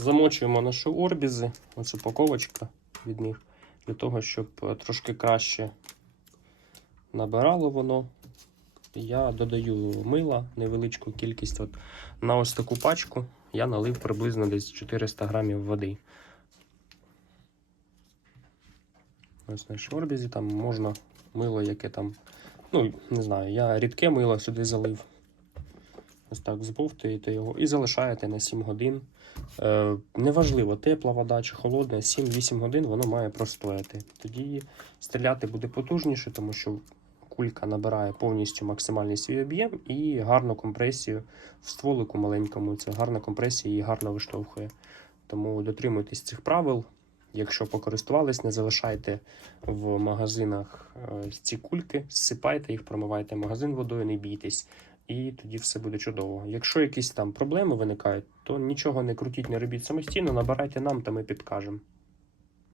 Замочуємо наші орбізи, ось упаковочка від них, для того, щоб е, трошки краще набирало воно. Я додаю мила, невеличку кількість. От на ось таку пачку я налив приблизно десь 400 грамів води. Ось наші орбізі, там можна мило, яке там, ну, не знаю, я рідке мило сюди залив. Ось так збовтуєте його і залишаєте на 7 годин. Е, неважливо, тепла вода чи холодна, 7-8 годин воно має простояти. Тоді стріляти буде потужніше, тому що кулька набирає повністю максимальний свій об'єм і гарну компресію в стволику маленькому. Це гарна компресія і гарно виштовхує. Тому дотримуйтесь цих правил. Якщо покористувались, не залишайте в магазинах е, ці кульки, зсипайте їх, промивайте магазин водою, не бійтесь, і тоді все буде чудово. Якщо якісь там проблеми виникають, то нічого не крутіть, не робіть самостійно, набирайте нам, та ми підкажемо.